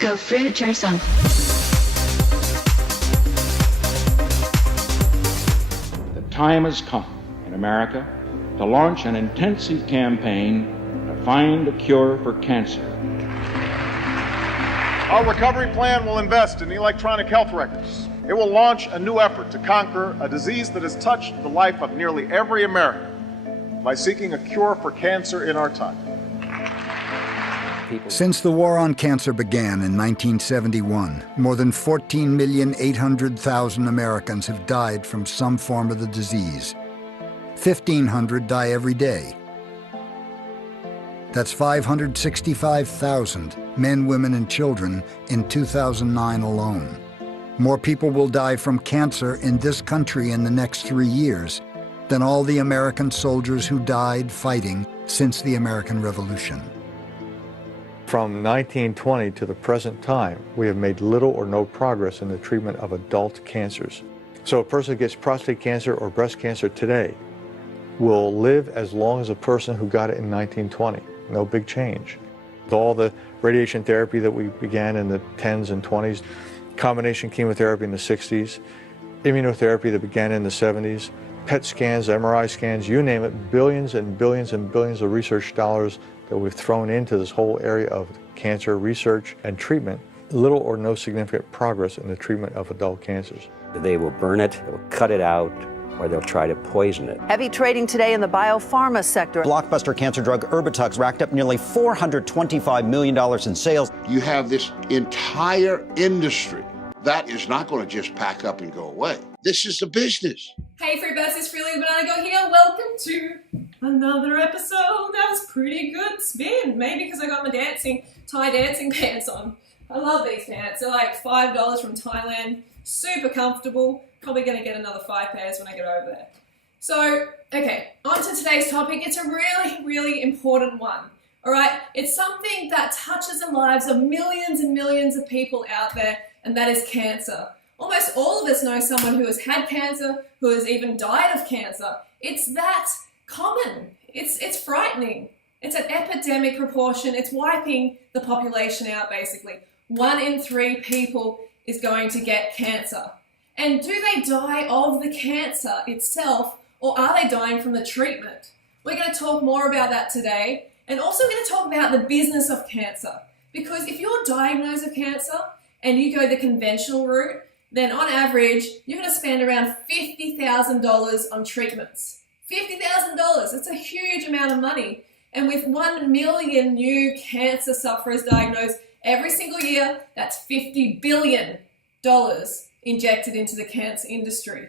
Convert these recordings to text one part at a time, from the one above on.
Go fruit yourself. The time has come in America to launch an intensive campaign to find a cure for cancer. Our recovery plan will invest in electronic health records. It will launch a new effort to conquer a disease that has touched the life of nearly every American by seeking a cure for cancer in our time. Since the war on cancer began in 1971, more than 14,800,000 Americans have died from some form of the disease. 1,500 die every day. That's 565,000 men, women, and children in 2009 alone. More people will die from cancer in this country in the next 3 years than all the American soldiers who died fighting since the American Revolution. From 1920 to the present time, we have made little or no progress in the treatment of adult cancers. So a person who gets prostate cancer or breast cancer today will live as long as a person who got it in 1920. No big change. With all the radiation therapy that we began in the 10s and 20s, combination chemotherapy in the 60s, immunotherapy that began in the 70s, PET scans, MRI scans, you name it, billions and billions and billions of research dollars that we've thrown into this whole area of cancer research and treatment, little or no significant progress in the treatment of adult cancers. They will burn it, they will cut it out, or they'll try to poison it. Heavy trading today in the biopharma sector. Blockbuster cancer drug Erbitux racked up nearly $425 million in sales. You have this entire industry that is not going to just pack up and go away. This is the business. Hey Fruitbats, it's Freely the Banana Girl here. Welcome to another episode. That was pretty good spin. Maybe because I got my Thai dancing pants on. I love these pants. They're like $5 from Thailand. Super comfortable. Probably going to get another 5 pairs when I get over there. So, okay, on to today's topic. It's a really, really important one. All right, it's something that touches the lives of millions and millions of people out there, and that is cancer. Almost all of us know someone who has had cancer, who has even died of cancer. It's that common. It's frightening. It's an epidemic proportion. It's wiping the population out, basically. 1 in 3 people is going to get cancer. And do they die of the cancer itself, or are they dying from the treatment? We're going to talk more about that today. And also we're going to talk about the business of cancer. Because if you're diagnosed with cancer and you go the conventional route, then on average, you're going to spend around $50,000 on treatments. $50,000, it's a huge amount of money. And with 1 million new cancer sufferers diagnosed every single year, that's $50 billion injected into the cancer industry.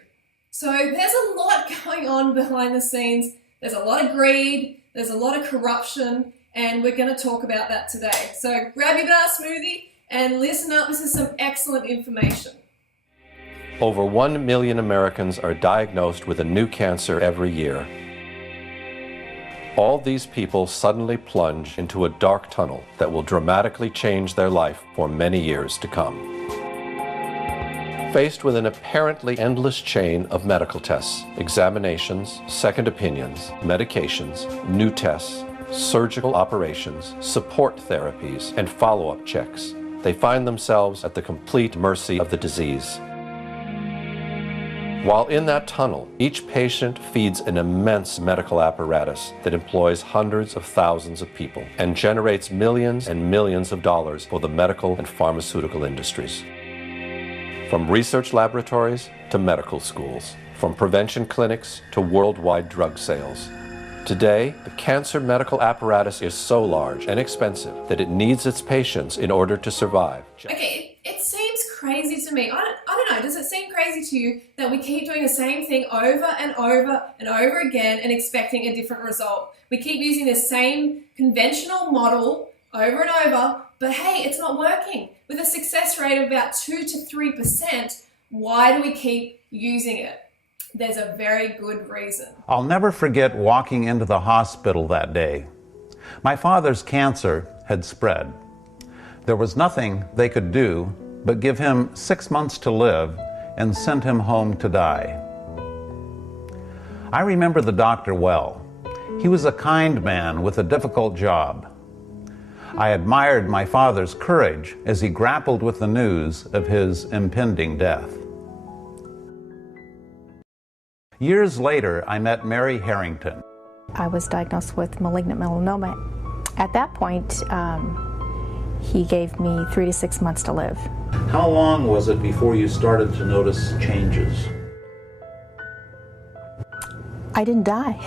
So there's a lot going on behind the scenes. There's a lot of greed, there's a lot of corruption, and we're going to talk about that today. So grab your banana smoothie and listen up. This is some excellent information. Over 1 million Americans are diagnosed with a new cancer every year. All these people suddenly plunge into a dark tunnel that will dramatically change their life for many years to come. Faced with an apparently endless chain of medical tests, examinations, second opinions, medications, new tests, surgical operations, support therapies, and follow-up checks, they find themselves at the complete mercy of the disease. While in that tunnel, each patient feeds an immense medical apparatus that employs hundreds of thousands of people and generates millions and millions of dollars for the medical and pharmaceutical industries. From research laboratories to medical schools, from prevention clinics to worldwide drug sales. Today, the cancer medical apparatus is so large and expensive that it needs its patients in order to survive. Okay, it seems crazy to me. I don't know, does it seem crazy to you that we keep doing the same thing over and over and over again and expecting a different result? We keep using the same conventional model over and over, but hey, it's not working. With a success rate of about 2 to 3%, why do we keep using it? There's a very good reason. I'll never forget walking into the hospital that day. My father's cancer had spread. There was nothing they could do but give him 6 months to live and send him home to die. I remember the doctor well. He was a kind man with a difficult job. I admired my father's courage as he grappled with the news of his impending death. Years later, I met Mary Harrington. I was diagnosed with malignant melanoma. At that point, he gave me 3 to 6 months to live. How long was it before you started to notice changes? I didn't die.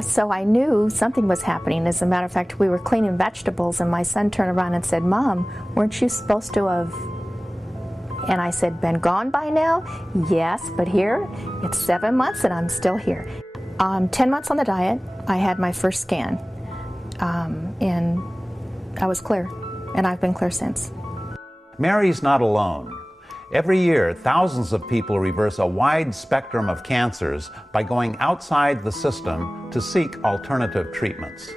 So I knew something was happening. As a matter of fact, we were cleaning vegetables and my son turned around and said, "Mom, weren't you supposed to have..." And I said, "Been gone by now?" "Yes, but here, it's 7 months and I'm still here." 10 months on the diet, I had my first scan. And I was clear, and I've been clear since. Mary's not alone. Every year, thousands of people reverse a wide spectrum of cancers by going outside the system to seek alternative treatments.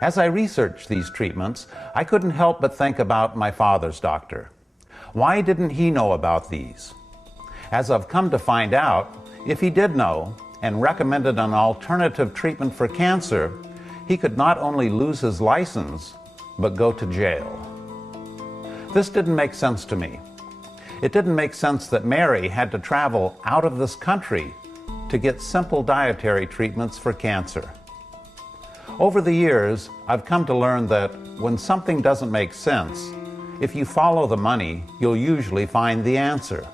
As I researched these treatments, I couldn't help but think about my father's doctor. Why didn't he know about these? As I've come to find out, if he did know and recommended an alternative treatment for cancer, he could not only lose his license, but go to jail. This didn't make sense to me. It didn't make sense that Mary had to travel out of this country to get simple dietary treatments for cancer. Over the years, I've come to learn that when something doesn't make sense, if you follow the money, you'll usually find the answer.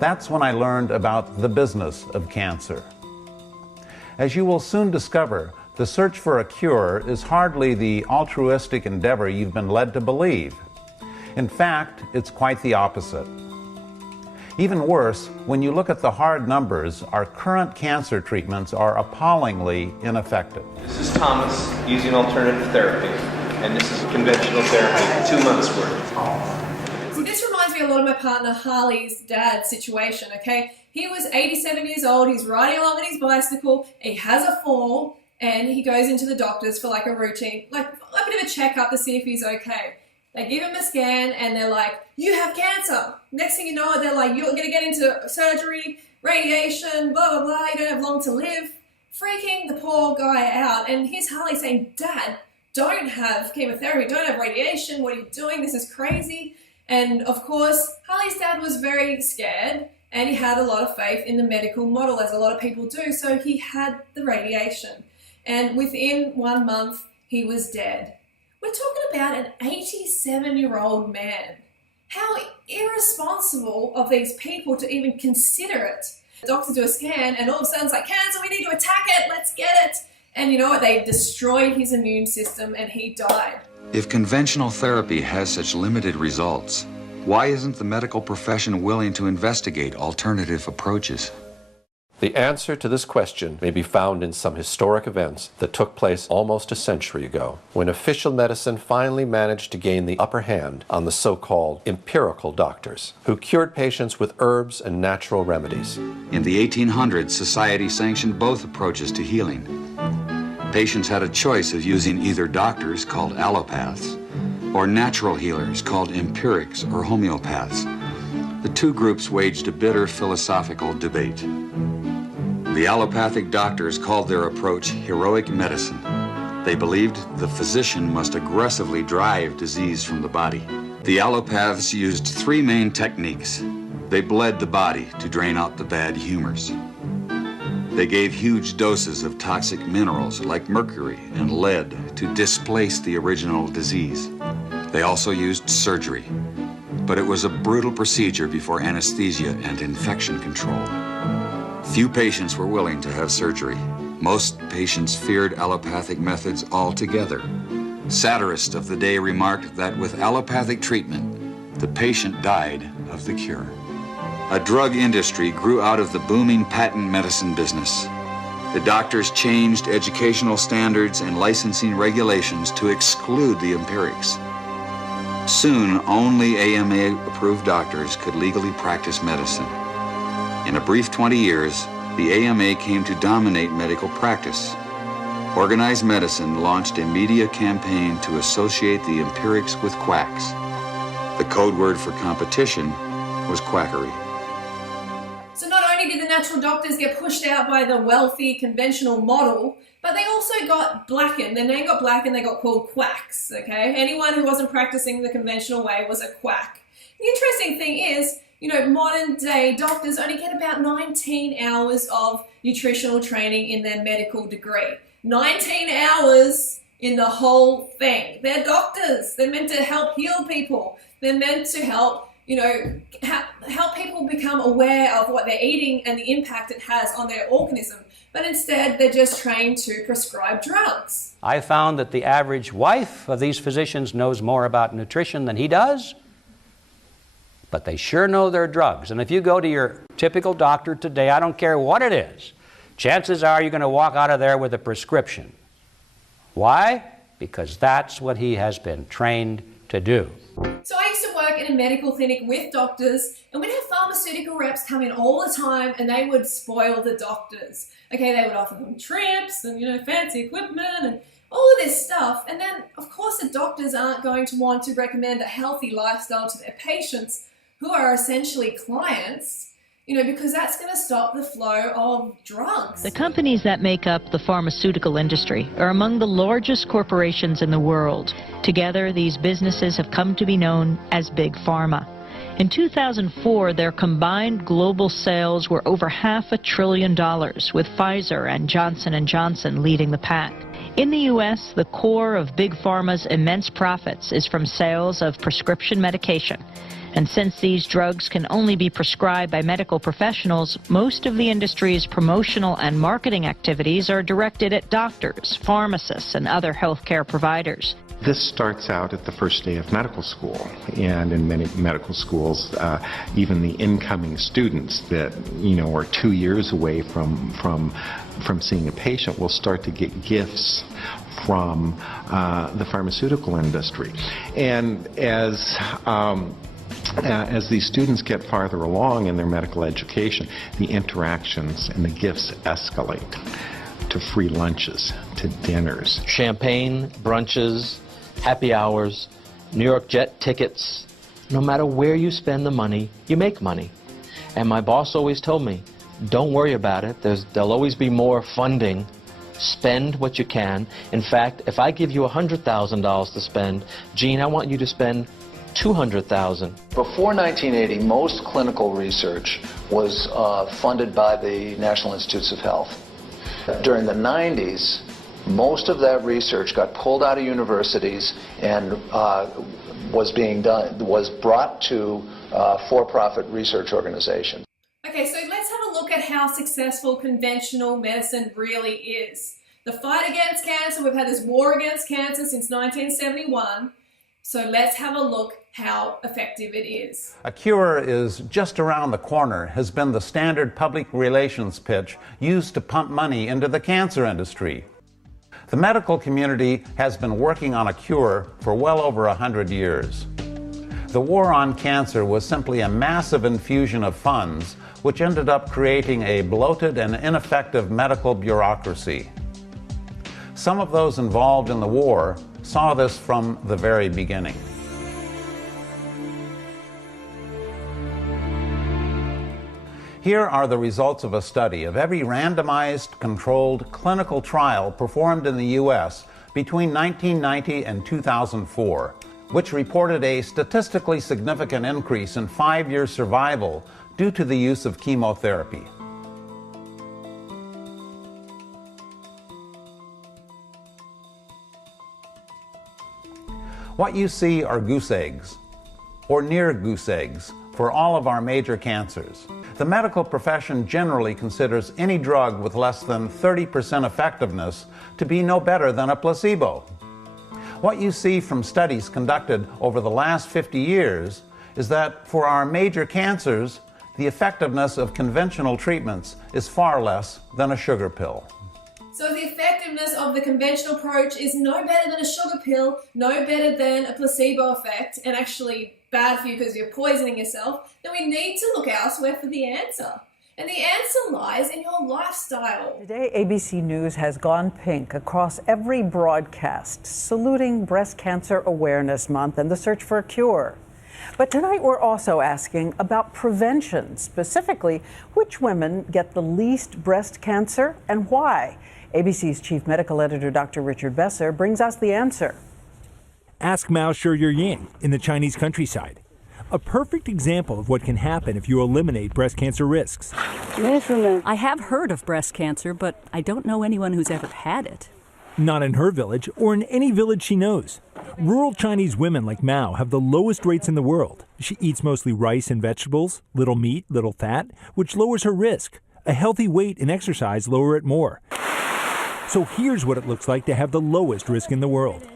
That's when I learned about the business of cancer. As you will soon discover, the search for a cure is hardly the altruistic endeavor you've been led to believe. In fact, it's quite the opposite. Even worse, when you look at the hard numbers, our current cancer treatments are appallingly ineffective. This is Thomas using alternative therapy, and this is conventional therapy, 2 months worth. See, this reminds me a lot of my partner Harley's dad's situation, okay? He was 87 years old, he's riding along on his bicycle, he has a fall, and he goes into the doctors for like a routine, like a bit of a checkup to see if he's okay. They give him a scan and they're like, "You have cancer." Next thing you know, they're like, "You're going to get into surgery, radiation, blah, blah, blah. You don't have long to live." Freaking the poor guy out. And here's Harley saying, "Dad, don't have chemotherapy, don't have radiation. What are you doing? This is crazy." And of course, Harley's dad was very scared and he had a lot of faith in the medical model, as a lot of people do. So he had the radiation. And within 1 month, he was dead. We're talking about an 87-year-old man. How irresponsible of these people to even consider it. The doctors do a scan and all of a sudden it's like, "Cancer, we need to attack it, let's get it." And you know what? They destroyed his immune system and he died. If conventional therapy has such limited results, why isn't the medical profession willing to investigate alternative approaches? The answer to this question may be found in some historic events that took place almost a century ago, when official medicine finally managed to gain the upper hand on the so-called empirical doctors, who cured patients with herbs and natural remedies. In the 1800s, society sanctioned both approaches to healing. Patients had a choice of using either doctors, called allopaths, or natural healers, called empirics or homeopaths. The two groups waged a bitter philosophical debate. The allopathic doctors called their approach heroic medicine. They believed the physician must aggressively drive disease from the body. The allopaths used 3 main techniques. They bled the body to drain out the bad humors. They gave huge doses of toxic minerals like mercury and lead to displace the original disease. They also used surgery, but it was a brutal procedure before anesthesia and infection control. Few patients were willing to have surgery. Most patients feared allopathic methods altogether. Satirists of the day remarked that with allopathic treatment, the patient died of the cure. A drug industry grew out of the booming patent medicine business. The doctors changed educational standards and licensing regulations to exclude the empirics. Soon, only AMA-approved doctors could legally practice medicine. In a brief 20 years, the AMA came to dominate medical practice. Organized Medicine launched a media campaign to associate the empirics with quacks. The code word for competition was quackery. So not only did the natural doctors get pushed out by the wealthy conventional model, but they also got blackened. Their name got blackened, they got called quacks, okay? Anyone who wasn't practicing the conventional way was a quack. The interesting thing is, you know, modern day doctors only get about 19 hours of nutritional training in their medical degree. 19 hours in the whole thing. They're doctors. They're meant to help heal people. They're meant to help, you know, help people become aware of what they're eating and the impact it has on their organism. But instead, they're just trained to prescribe drugs. I found that the average wife of these physicians knows more about nutrition than he does, but they sure know their drugs. And if you go to your typical doctor today, I don't care what it is, chances are you're going to walk out of there with a prescription. Why? Because that's what he has been trained to do. So I used to work in a medical clinic with doctors, and we'd have pharmaceutical reps come in all the time, and they would spoil the doctors. Okay, they would offer them trips and, you know, fancy equipment and all of this stuff. And then, of course, the doctors aren't going to want to recommend a healthy lifestyle to their patients, who are essentially clients, you know, because that's going to stop the flow of drugs. The companies that make up the pharmaceutical industry are among the largest corporations in the world. Together, these businesses have come to be known as Big Pharma. In 2004, their combined global sales were over $500 billion, with Pfizer and Johnson & Johnson leading the pack. In the U.S., the core of Big Pharma's immense profits is from sales of prescription medication. And since these drugs can only be prescribed by medical professionals, most of the industry's promotional and marketing activities are directed at doctors, pharmacists, and other healthcare providers. This starts out at the first day of medical school, and in many medical schools, even the incoming students that, you know, are 2 years away from seeing a patient will start to get gifts from the pharmaceutical industry. And as these students get farther along in their medical education, the interactions and the gifts escalate to free lunches, to dinners. Champagne, brunches, happy hours, New York jet tickets. No matter where you spend the money, you make money. And my boss always told me, don't worry about it. There'll always be more funding. Spend what you can. In fact, if I give you $100,000 to spend, Gene, I want you to spend $200,000. Before 1980, most clinical research was funded by the National Institutes of Health. During the 90s, most of that research got pulled out of universities and was brought to for-profit research organizations. Okay, so let's have a look at how successful conventional medicine really is. The fight against cancer, we've had this war against cancer since 1971. So let's have a look how effective it is. A cure is just around the corner has been the standard public relations pitch used to pump money into the cancer industry. The medical community has been working on a cure for well over 100 years. The war on cancer was simply a massive infusion of funds, which ended up creating a bloated and ineffective medical bureaucracy. Some of those involved in the war saw this from the very beginning. Here are the results of a study of every randomized, controlled clinical trial performed in the U.S. between 1990 and 2004, which reported a statistically significant increase in 5-year survival due to the use of chemotherapy. What you see are goose eggs, or near goose eggs, for all of our major cancers. The medical profession generally considers any drug with less than 30% effectiveness to be no better than a placebo. What you see from studies conducted over the last 50 years is that for our major cancers, the effectiveness of conventional treatments is far less than a sugar pill. So if the effectiveness of the conventional approach is no better than a sugar pill, no better than a placebo effect, and actually bad for you because you're poisoning yourself, then we need to look elsewhere for the answer. And the answer lies in your lifestyle. Today, ABC News has gone pink across every broadcast, saluting Breast Cancer Awareness Month and the search for a cure. But tonight we're also asking about prevention, specifically which women get the least breast cancer and why. ABC's chief medical editor, Dr. Richard Besser, brings us the answer. Ask Mao Shi-Ying in the Chinese countryside. A perfect example of what can happen if you eliminate breast cancer risks. I have heard of breast cancer, but I don't know anyone who's ever had it. Not in her village or in any village she knows. Rural Chinese women like Mao have the lowest rates in the world. She eats mostly rice and vegetables, little meat, little fat, which lowers her risk. A healthy weight and exercise lower it more. So here's what it looks like to have the lowest risk in the world.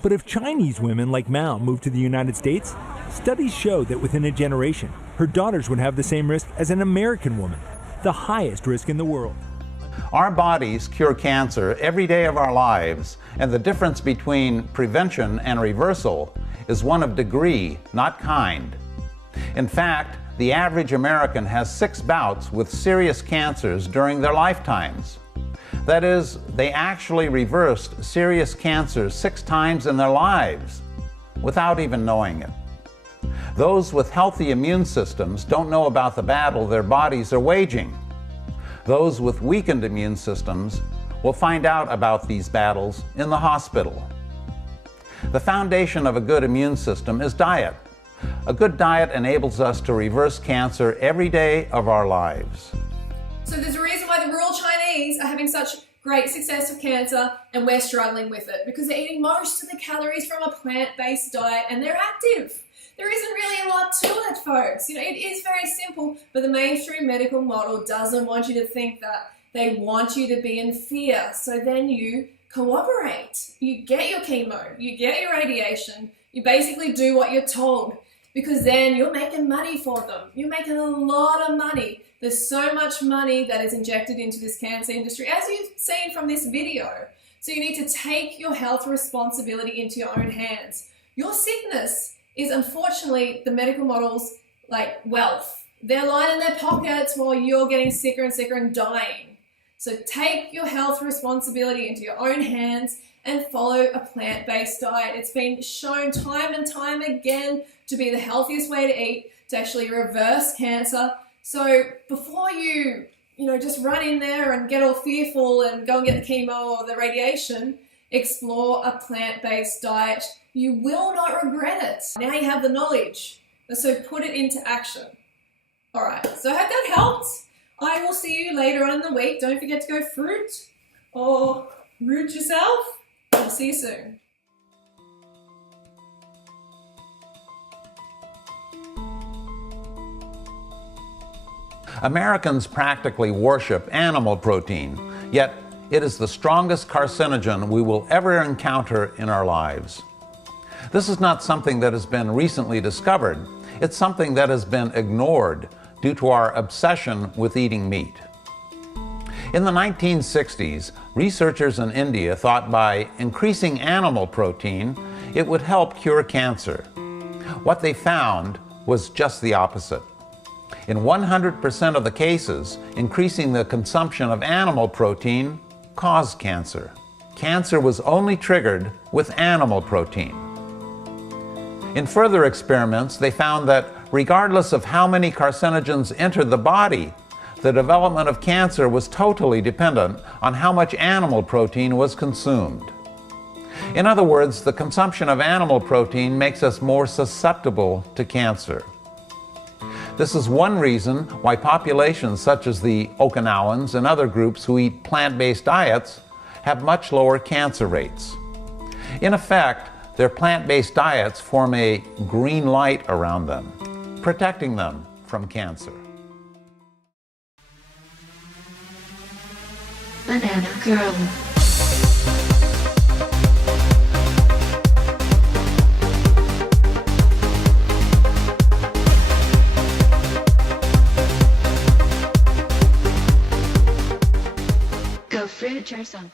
But if Chinese women like Mao move to the United States, studies show that within a generation, her daughters would have the same risk as an American woman, the highest risk in the world. Our bodies cure cancer every day of our lives, and the difference between prevention and reversal is one of degree, not kind. In fact, the average American has 6 bouts with serious cancers during their lifetimes. That is, they actually reversed serious cancers 6 times in their lives without even knowing it. Those with healthy immune systems don't know about the battle their bodies are waging. Those with weakened immune systems will find out about these battles in the hospital. The foundation of a good immune system is diet. A good diet enables us to reverse cancer every day of our lives. So there's a reason why the rural Chinese are having such great success with cancer and we're struggling with it, because they're eating most of the calories from a plant-based diet and they're active. There isn't really a lot to it, folks. You know, it is very simple, but the mainstream medical model doesn't want you to think that. They want you to be in fear. So then you cooperate. You get your chemo, you get your radiation, you basically do what you're told, because then you're making money for them. You're making a lot of money. There's so much money that is injected into this cancer industry, as you've seen from this video. So you need to take your health responsibility into your own hands. Your sickness is unfortunately the medical model's like wealth. They're lining their pockets while you're getting sicker and sicker and dying. So take your health responsibility into your own hands and follow a plant-based diet. It's been shown time and time again to be the healthiest way to eat, to actually reverse cancer. So before you just run in there and get all fearful and go and get the chemo or the radiation, explore a plant-based diet. You will not regret it. Now you have the knowledge, so put it into action. All right, so I hope that helped. I will see you later on in the week. Don't forget to go fruit or root yourself. I'll see you soon. Americans practically worship animal protein, yet it is the strongest carcinogen we will ever encounter in our lives. This is not something that has been recently discovered. It's something that has been ignored due to our obsession with eating meat. In the 1960s, researchers in India thought by increasing animal protein, it would help cure cancer. What they found was just the opposite. In 100% of the cases, increasing the consumption of animal protein caused cancer. Cancer was only triggered with animal protein. In further experiments, they found that regardless of how many carcinogens entered the body, the development of cancer was totally dependent on how much animal protein was consumed. In other words, the consumption of animal protein makes us more susceptible to cancer. This is one reason why populations such as the Okinawans and other groups who eat plant-based diets have much lower cancer rates. In effect, their plant-based diets form a green light around them, protecting them from cancer. Banana Girl. Go fruit yourself.